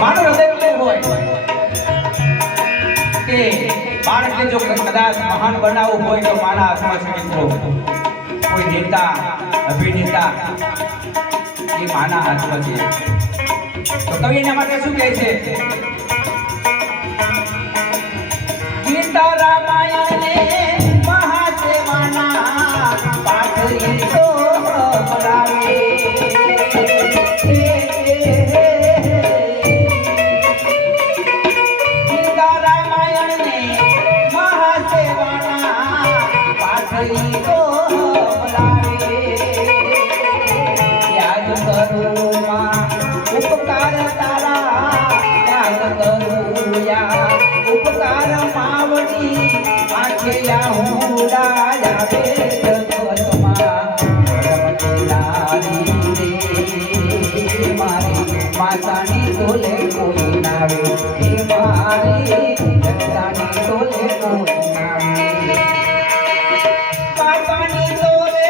મારું હૃદય કેવું હોય કે બાળકને જો કદાચ મહાન બનાવવું હોય તો મારા હાથમાં છે મિત્રો. કોઈ નેતા અભિનેતા એ માના હાથમાં છે. તો કવિ એના માટે શું કહે છે? ગીતા રામાયણ ને મહાદેવાના પાઠ તો પડાવે. ગીતા રામાયણ ને મહાદેવાના પાઠ તો પડાવે. યાદ કરું માં ઉપકાર તારા, યાદ કરું યા ઉપકાર માવડી. આંખે આહુડા જાવે જગતમાં રમતી રે મારી માતાની તોલે કોઈ નાવે. હે મારી જગતાની તોલે કોઈ નાવે. માતાની તોલે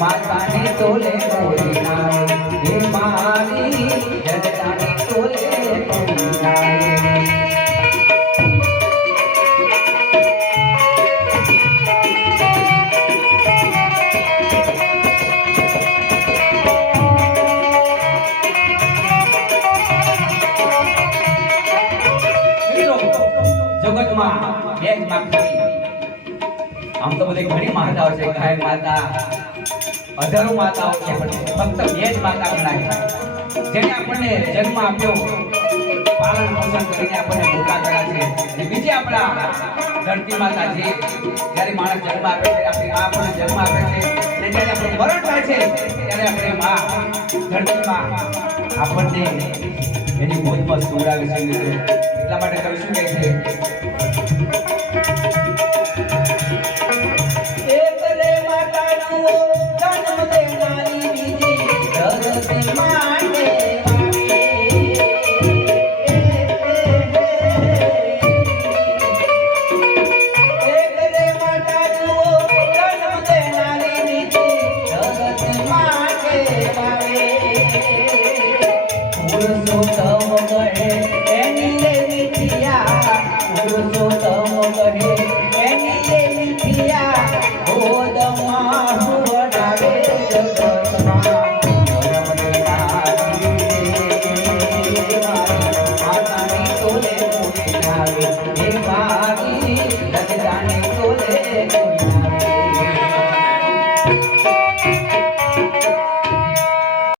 માતાની તોલે કોઈ નાવે. હે મારી જગતાની તોલે કોઈ નાવે. જગતમાં બે જ માતા. આમ તો બધી ઘણી માતાઓ છે. ગાય માતા, હજારો માતાઓ છે, પણ ફક્ત બે જ માતા ગણાય જેને આપણને જન્મ આપ્યો, પાલન પોષણ કરીને આપણને મોટા કર્યા છે. અને બીજી આપણા ધરતી માતા છે. જ્યારે માણસ જન્મ આપે છે, આપણી મા આપણને જન્મ આપે છે, અને જ્યારે આપણું મરણ થાય છે ત્યારે આપણે મા ધરતીમાં આપણને એની ગોદમાં સુવડાવે છે. એટલા માટે કવિ શું કહે છે? પુરુષોત્તમ કહે